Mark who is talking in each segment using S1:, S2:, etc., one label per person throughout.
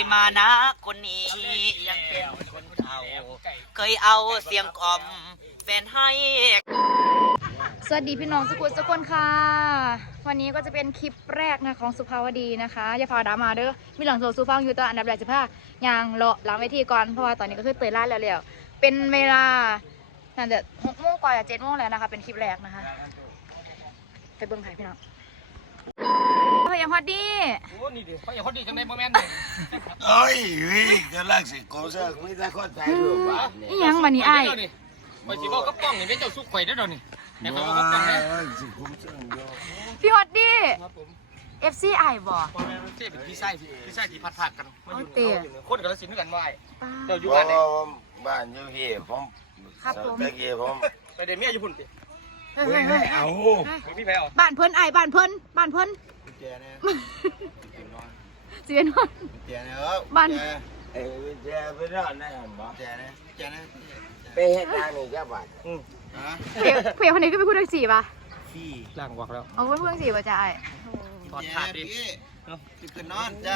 S1: มานะคนนี้ยังเป็นคนเก่าเคยเอาเสียงกล่อมแฟนให้
S2: สวัสดีพี่น้องสุขุมทุกคนค่ะวันนี้ก็จะเป็นคลิปแรกนะของสุภาวดีนะคะอย่าพาดามาเด้อมีหลังโซซูฟังอยู่ตอนอันดับแรก15อย่างเลาะหลังเวทีก่อนเพราะว่าตอนนี้ก็คือเตยล่าแล้วเป็นเวลาน่าจะ6 โมงกว่า7 โมงแล้วนะคะเป็นคลิปแรกนะคะไปเบิ่งไผ่พี่น้องเขาอย่างฮอตดี้
S3: โอ้นี่ดิเขาอย่างฮอตดี้จังได้โมเมนต์นี่
S4: เอ้ยวิ่งกำลังสิโกเซอร์ไม่ได้คนใจรูปบ้านนี่
S2: ยังวันนี้ไอ้
S3: ไปสิบอกกับป้องนี่เป็นเจ้าสุกข่อยได้อเดี๋ยวนี้แม่เขาบอกกับป้องนะ
S2: พี่ฮอตดี้FC ไอ้บ่
S3: พ่อแม่เจ๊เป็นพี่ไส้ที่พัดกันมาอยู่คนกับสินด้วยกันว่าไอ้เจ้าอยู่บ้านไหน
S4: บ้านอยู่ที่ผมตะกี้ผม
S3: ไปเดี๋ยวเมียอยู่พุ่นติ
S4: ไม่เอา
S3: พี่แพ้เอา
S2: บ้านเพิ่นไอ้บ้านเพิ่น
S4: แกเนี่ย
S2: เสียนอน
S4: แกเนี่ยบ้านแกไปนอนได้หรอแกเนี่ยไปเฮ็ดงานนี่แค่บาท
S2: เพียคนนี้ก็เป็นผู้ทักซี่ป่ะ
S4: พี่
S3: ล่างวักแล้ว
S2: เอาผู้ทักซี่ป่ะจ้าไอ้
S3: ถอดขาดดิ
S4: จะนอนจ้า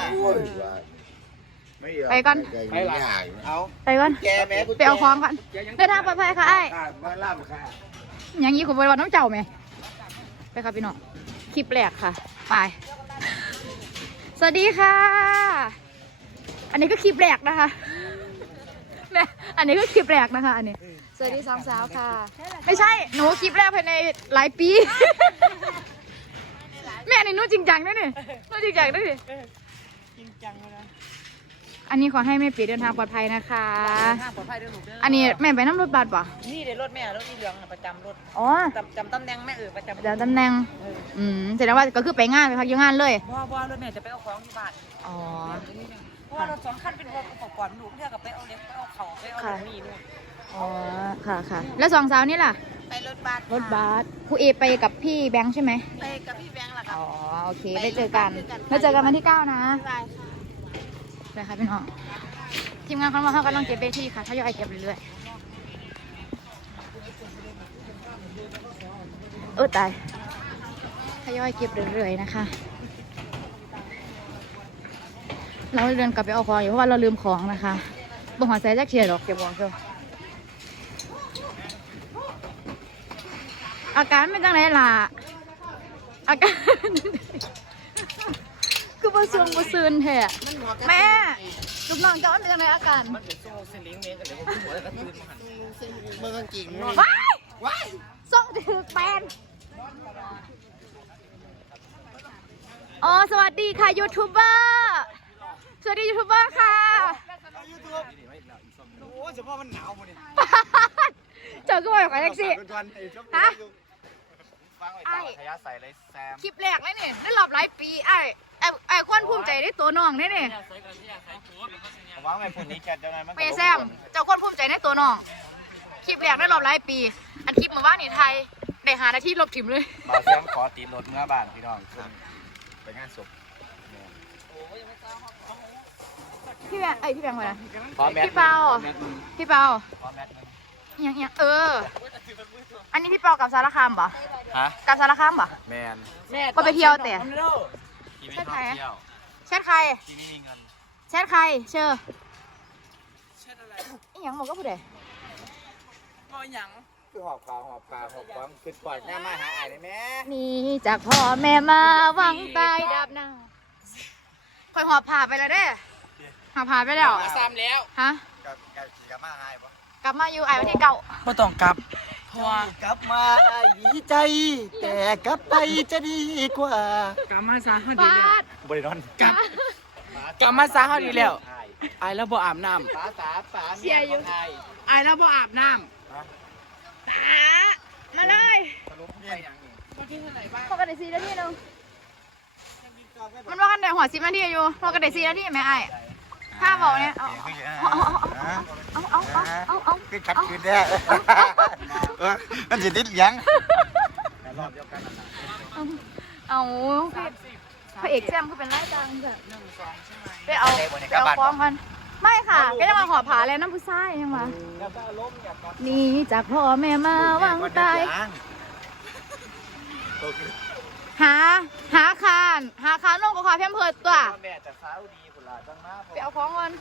S2: ไปก่อนไปก่อนไปเอาของก่อนเดินทางปลอดภัยค่ะไอ้
S4: มาล่ำค่ะ
S2: อย่างนี้คุณบริวารน้องเจ้าไหมไปครับพี่น้องคลิปแรกค่ะไปสวัสดีค่ะอันนี้ก็คลิปแรกนะคะแม่อันนี้ก็คลิปแรกนะคะอันนี้สวัสดีสองสาวค่ะไม่ใช่หนูคลิปแรกภายในหลายปีแม่นี่นู้จริงจังด้วยนี่นู้จริงจังด้วยนี่
S1: จริงจังเลยนะ
S2: อันนี้ขอให้แม่ปีเดินทางปลอดภัยนะคะ
S1: ปลอดภัยด้วยลูกเด้อ
S2: อันนี้แม่ไปน้ำรถบัสป่ะ
S1: นี่เดี๋ยวรถแม่รถอีเหลืองประจำรถ
S2: อ๋อ
S1: จำตำแหน่งแม่ประจ
S2: ำตำแหน่งแสดงว่าก็คือไปงานไปพักยังงานเลย
S1: ว่ารถแม่จะไปเอาของที่บ้าน
S2: อ๋อ
S1: เพราะว่ารถ2 คันเป็นรถอุปกรณ์ลูกเพื่อกับไปเอาเล็กไปเอาเข่าไปเอานี่นู่น
S2: อ๋อค่ะแล้วสองสาวนี่ล่ะ
S1: ไปรถบั
S2: สครูเอไปกับพี่แบงค์ใช่ไหม
S1: ไปกับพี่แบงค์ล่ะครับ
S2: อ๋อโอเคได้เจอกันวันที่9นะไปค่ะพี่น้องทีมงานเขากำลังเก็บเวทีค่ะถ้ายอยเก็บเรื่อยๆตายถ้ายอยเก็บเรื่อยๆนะคะเราเดินกลับไปเอาของอยู่เพราะว่าเราลืมของนะคะบ่หัวใส่แจ็คเชียร์หรอกเก็บของเจ้าอาการเป็นจังไรล่ะอาการคือบ่ซึมบ่ซึนแท้แม่ลูกน้องเจ้าเป็นจังไรอาการ
S3: มันเป็นโซ่เส้นเลี้ยงเมกันเลยผมหัวแล้วก็ตื่นมาหัน
S4: เมื่อจริง
S2: ว้ายส่งถือแปนอ๋อสวัสดีค่ะยูทูบเบอร์สวัสดียูทูบเบอร์ค่ะ
S4: โอ้เฉพาะมันหนาวหมดเลย
S2: เจอก็บอกกับแท็กซี่ฮะ
S3: ไอ้ขยะใส่เลยแซม
S2: คลิปแรกเลยนี่ได้รอบหลายปีไอ้คนภูมิใจได้ตัวน้องนี่
S3: ผมว่าไงพวกนี้แกจะไงมัน
S2: ไม่แซมเจ้าคนภูมิใจในตัวน้องคลิปแรกได้รอบหลายปีอันคลิปมาว่านี่ไทยได้หาหน้าที่ลบถิ่มเลย
S3: มาเสียงขอตีรถเมื่อบ้านพี่น้องไปงานศพ
S2: พี่แบงพี่แบงค์มาพี่เปาอย่างอันนี้พี่เปากับสารคามป่ะกับสารคามป่ะ
S3: แมน
S2: ก็ไปเที่ยวแต่
S3: แชทใคร
S2: แชทใคร
S3: ที่ไม่มีเงิน
S2: แชทใครเชื่อแชทอะไรอย่างหมดก็พูดเลย
S1: อย่าง
S4: คือหอบความคือปล่อยแม่มาหาไอ้ได้ไหม
S2: นี่จากพ่อแม่มาวังใต้ดับหน้าคอยหอบผ่าไปแล้วเด้หอบผ่าไปแล้ว
S3: ซ้ำแล้ว
S2: ฮะ
S4: กลับมาหายปะ
S2: กลับมาอยู่ไอ้วันที่เก่า
S3: ไม่ต้องกลับเพราะ
S4: กลับมาไอ้ใจแต่กลับไปจะดีกว่าก
S3: ลับมาซาฮอดีแล้วบริโภคกลับมาซาฮอดีแล้วไอ้แล้วบ่อาบน้ำ
S4: ป๋า
S2: เสียอยู่
S3: ไอ้แล้วบ่อาบน้ำ
S2: มาเลยพอกันได้4 นาทีนึงมันว่ากันได้หัว10 นาทีอยู่พอกันได้4 นาทีไหมไอ้ถ้าบอกเนี่ยเอา
S4: คือขัดขืนแน่มันจะดิ้นยัง
S2: เอาพระเอกแซมเขาเป็นไล่จังแบบไปเอาฟ้องกันไม่ค่ะก็จะมาหอบผาแล้วน้ำผู้ชายยังมานี่จากพ่อแม่มาวังใต้หาคานน้องก็ขอเพิ่มเพิดตัว
S3: แม่จะข้าวดีผุหลาจังมาก
S2: ไปเอาของก่อน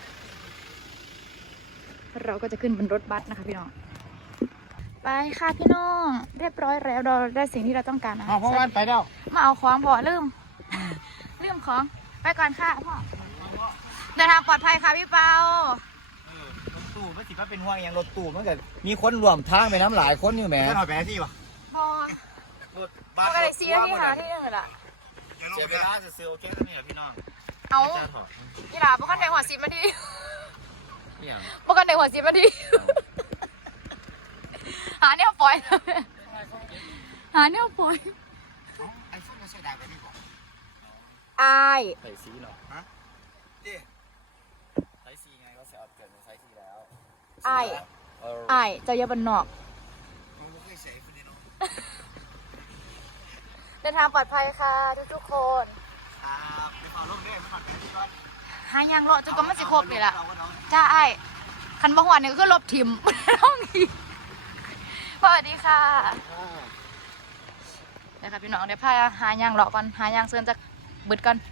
S2: เราก็จะขึ้นบนรถบัสนะคะพี่น้องไปค่ะพี่น้องเรียบร้อยแล้วเราได้สิ่งที่เราต้องการนะ
S3: เอาพ่อวันไปแล้ว
S2: มาเอาของพอลืมของไปก่อนค่ะพ่อเดินทางปลอดภัยค่ะพี่เปาร
S3: ถตู้ไม่สิว่าเป็นห่วงอย่างรถตู้มันก็มีคนรวมทางไปน้ำหลายคนอยู่แหมหน่อยไปที่วะ
S2: พอ
S3: รถ
S2: ปกติซีที่หาที่หนึ่งเลยล่ะ
S3: เสียเวลาจะซื้อโอเคก็มีแหละพี่น้อง
S2: เอานี่ล่ะปกติหัวซิมมาดี
S3: เนี่ย
S2: ปกติหัวซิมมาดีหาเนี่ยปล่อยหาเนี่ยปล่อย
S3: ไอโฟนจะใช้ได้แบบนี้ก่อน
S2: อาย
S3: ใส่สีหน่อยฮะดิใส่สีไงก็ใส่อัพเกรดเป็นใส่สีแล้ว
S2: อายเจ้าเยาบันนอก
S3: มันไม่เคยใส่คนนี้เนาะ
S2: เดินทางปลอดภัยค่ะทุกคน
S3: ครับไปขอร่มด้วยไม่ขอที่ก่อน
S2: หายังเลาะจนก็ไม่สิครบเลยล่ะจ้าไอ้ายคันบ่หวานเนี่ยก็คือลบทิมต้องอีกสวัสดีค่ะเดี๋ยวค่ะพี่น้องเดี๋ยวพาหายังเลาะก่อนหายังเซินจากบึดก่อน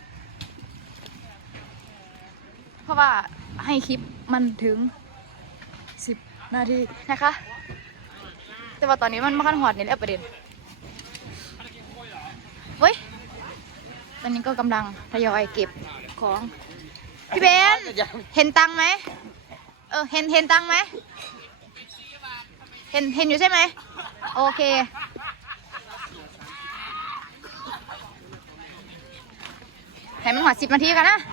S2: เพราะว่าให้คลิปมันถึง10 นาทีนะคะแต่ว่าตอนนี้มันไม่คันหอดนี่แหละประเด็นเฮ้ยตอนนี้ก็กำลังทยอยเก็บของพี่เบนเห็นตังค์ไหมเห็นตังค์ไหมเห็นอยู่ใช่ไหมโอเคให้มันหัว10 นาทีกันนะ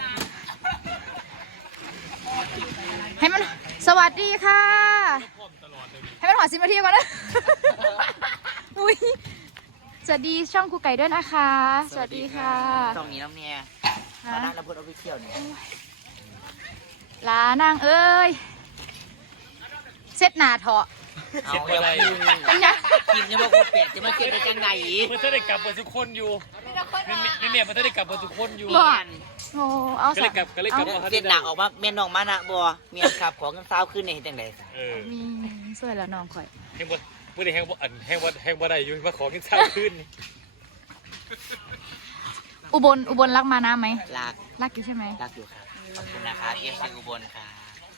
S2: ให้มันสวัสดีค่ะให้มันหัว10 นาทีก่อนนะอุ้ยสวัสดีช่องครูไก่ด้วยนะคะ สวัสดีค่ะ
S1: ตรงนี้น้ำเนี่ยมาได้แล้วพูดเอาไปเที่ยวเนี่ย
S2: ลานางเอ้ยเซ็ตหนาเถาะ
S1: เอาอย่าพูด
S2: เป็นยัง
S1: กินจะบอกว่าเป็ดจะมาเก็บได้จังไง
S5: มันจะได้กลับมาทุกคนอยู่นี่เนี่ยมันจะได้กลับมาทุกคนอยู่
S2: บ่โอ้เอา
S5: ก็เลยกลับมา
S1: เส้นหนักออกมาเมียนองมานะบัวเมียนขับของกันเช้าขึ้นในเห็นจังได
S5: เออ
S2: มีสวยแล้วน้องข่อย
S5: แห้งบ่เมื่อได้แห้งบ่อันแห้งบ่ได้อยู่มาขอกินเช้าขึ้น
S2: อุบลรักมาน้ำไหม
S1: รัก
S2: รักอยู่ใช่ไหม
S1: รักอยู่ครับขอบคุณนะครับเอฟซีอุบลครับ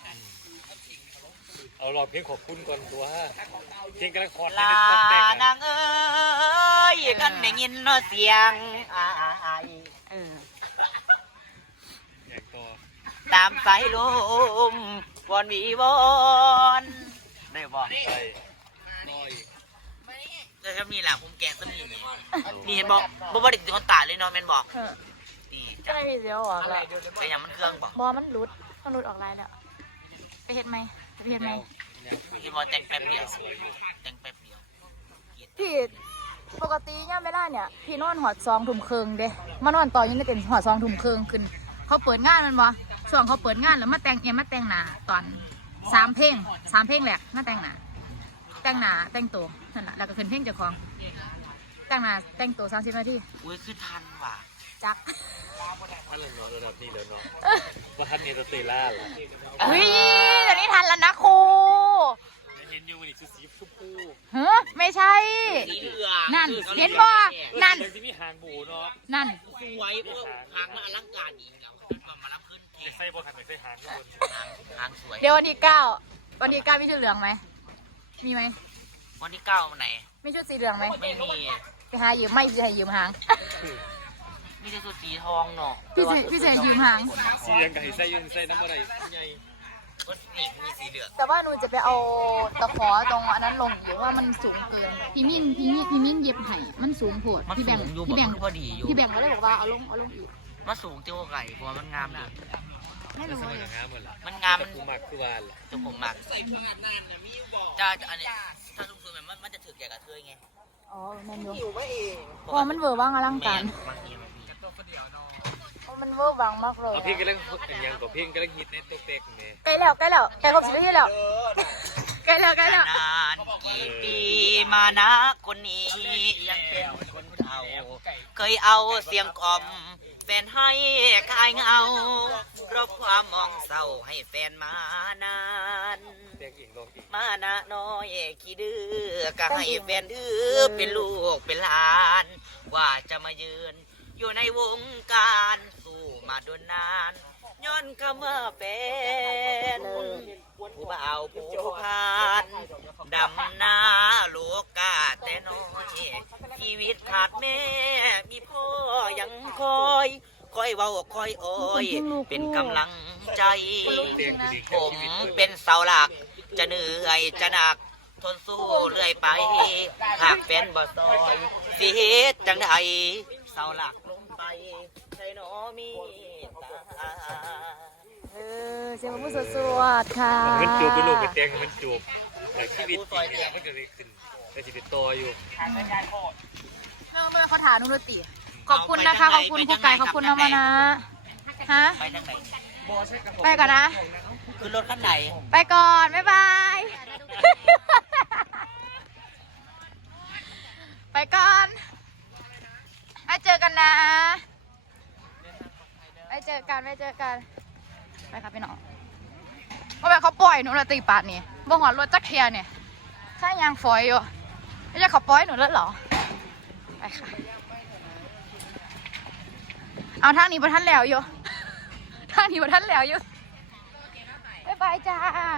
S5: เอารอบเพลงขอบคุณก่อนตัวเพลงกำลังคอร์ด
S1: ลานางเอ้ยกันได้ยินเนาะเสียงอ้าย
S2: เออ
S5: อยากต่อ
S1: ตามสายลมวอนวีวอนได้บ่
S5: ไปต่ออีก
S1: แล้วถ้ามีหลังผมแกะสมีนี่เห็นบอกบ่ได้ติดคนตายเลยเนาะแม่นบอก
S2: เออ
S1: นี่
S2: ก็ได้เดียวออกแล้ว
S1: ไปยังมันเครื่องบอก
S2: บอมันรุดมันรุดออกลายแล้วไปเห็นไหมไปเห็นไหม
S1: ที่บอกแต่งแป๊บเดียวแต่งแป๊บเดียว
S2: พี่ปกติย่ามเวลาเนี่ยพี่นอนหอด2 ทุ่มครึ่งเด้มานอนต่อยังได้เป็นหอด2 ทุ่มครึ่งขึ้นเขาเปิดงานมันวะช่วงเขาเปิดงานแล้วมาแต่งหน้าตอน3 เพลงแหละมาแต่งหน้าแต่งตัวนั่นแหละแล้วก็ขึ้นเพลงเจ้าของแต่งหน้าแต่งตัว30 นาที
S1: อุ้ยคือทันว่ะ
S2: จัก
S5: ท่านเลยเนาะระดับนี้แล้วเนาะว่าท่านเนี่ยจะเตล่าเหรอ
S2: วิเดี๋ยวนี้ทันแล้วนะครู
S5: เห็นอยู่นี่คือสีชมพู
S2: เฮ้อไม่ใช่
S1: สีเหลือง
S2: นั่นเห็นบ่นั่น
S5: เดี๋ยวที่มีหางบูเนาะ
S2: นั่น
S1: สวยโอ้หางมันอลังการอีกแล้วมารับขึ้น
S5: เด็กไส้บ่ทันเด็กไส้หางทุกคน
S1: หางสวย
S2: เดี๋ยววันที่9มีชุดเหลืองไหมมีไหม
S1: วันที่9วันไหน
S2: มีชุดสีเหลืองไหม
S1: ไม่มี
S2: ไปหายืมไม่จะให้ยืมหาง
S1: มีแต่สุดสีทองเนาะ
S2: พี่เสกยืมหาง
S5: สีเหลืองกับไส้ยืนไส้น้ำอะไรใหญ่
S1: ก็นี่มีสีเหลือง
S2: แต่ว่าหนูจะไปเอาตะขอตรงอันนั้นลงอยู่ว่ามันสูงเกินพี่มิ่งเย็บไห่มันสูงโผด
S1: มัน
S2: พี่แบ
S1: สู
S2: ง
S1: งอยู่
S2: พี่แบง
S1: พอดีอยู่
S2: พี่แบงก็เลยบอกว่าเอาลงอีก
S1: มันสูงเท่าไก่เพราะมันงามดี
S2: ไม่
S5: ๆ
S2: รู้
S5: สมัย
S2: เลย
S5: งามเหมือนล่ะ
S1: มันงามมัน
S5: กูมักคือวานล่ะ
S1: จะผมหมักจะอันนี้ถ้าลุงสูงแบบมันจะถือแก่กับเธอไง
S2: อ๋อแมนยูพอมันเวอร์ว่างอลังการ
S1: บางทีมันมี
S2: มันเวอร์ว่างมากเลย
S5: เอาเพลงกำลังยังกับเพลงกำลังฮิตในตุ๊กเต็กเนี่ย
S2: ใกล้แล้วใกล้ครบ10 นาทีแล้วใกล้แล้ว
S1: นานกี่ปีมานะคนนี้ยังเป็นคนเก่าเคยเอาเสียงกล่อมแฟนให้คลายเหงารบความมองเศร้าให้แฟนมานาน
S5: เด็กหญิงลงอีก
S1: มานะน้อยขี้ดื้อก็ให้แฟนดื้อเป็นลูกเป็นหลาน ว่าจะมายืนอยู่ในวงการสู้มาโดนนานย้อนคำว่าแฟนผู้บ่าวผู้พานดำนาลูกกาแต่น้อยชีวิตขาดแม่มีพ่อยังคอยเว้าคอยโอยเป็นกำลังใจ
S5: เตียงคือดี
S1: ผมเป็นเสาหลัก จะเหนื่อยจะหนัก ทนสู้เรื่อยไป หากเป็นบ่ซอยสิเฮ็ดจังใดเสาหลักลงไปใส่หนอมีตา
S2: เสียงผู้สวดค่ะ
S5: มันจูบเป็นลูกเป็นเตียงมันจูบแต่ชีวิตจริงเนี่ยมันก็เลยขึ้นแต่ชีวิตโตอยู่
S2: เขาถามนุ้นตีขอบคุณนะคะ ขอบคุณครูไก่ขอบคุณน้องมานะฮะ
S1: ไปทางไหน
S2: ไปก่อนนะ
S1: คือรถคันไหน
S2: ไปก่อน บ๊ายบาย ไปก่อนไว้เจอกันนะไว้เจอกันไปครับพี่น้องว่าแบบเขาปล่อยหนูเลยตีปาดนี่บ่หัวรถจักรเทียเนี่ยใช่ยังฝอยอยู่ไม่ใช่เขาปล่อยหนูแล้วเหรอไปค่ะเอาทางนี้ประทันแล้วอยู่ทางนี้ประทันแล้วอยู่บ๊ายบายจ้า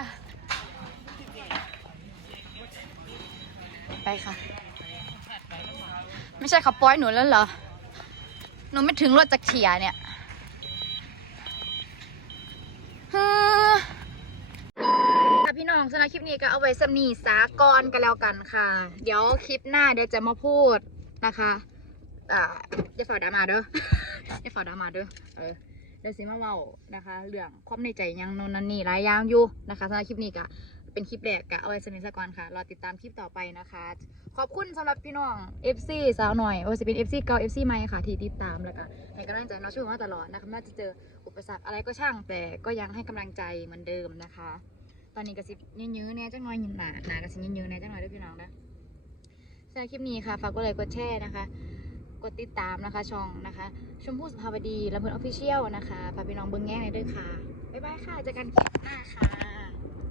S2: ไปค่ะไม่ใช่เขาปล่อยหนูแล้วเหรอหนูไม่ถึงรถจักรเทียเนี่ยพี่น้องสำหรับคลิปนี้ก็เอาไว้สำนีสากรกันแล้วกันค่ะเดี๋ยวคลิปหน้าเดี๋ยวจะมาพูดนะคะอย่าฝ่าดราม่าเด้อ อย่าฝ่าดราม่าเด้อเดี๋ยวสิมาเว้านะคะเรื่องความในใจยังโนนนั่นนี่หลายอย่างอยู่นะคะสำหรับคลิปนี้ก็เป็นคลิปแรกก็เอาไว้สำนีสากรค่ะรอติดตามคลิปต่อไปนะคะขอบคุณสำหรับพี่น้อง FC สาวหน่อยว่าจะเป็น FC เก่า FC ใหม่ค่ะที่ติดตามแล้วก็ให้กำลังใจเราช่วยมาตลอดนะคะน่าจะเจออุปสรรคอะไรก็ช่างแต่ก็ยังให้กำลังใจเหมือนเดิมนะคะตอนนี้ก็สิยื้อๆเนี่ยจังหน่อยหนาก็สิยื้อๆเนี่ยจังหน่อยด้วยพี่น้องนะสำหรับคลิปนี้ค่ะฝากกดไลค์กดแชร์นะคะกดติดตามนะคะช่องนะคะชมพู่สุภาวดีและเพื่อนออฟฟิเชียลนะคะฝากพี่น้องเบิ้งแง่ในด้วยค่ะบ๊ายบายค่ะเจอกันคลิปหน้าค่ะ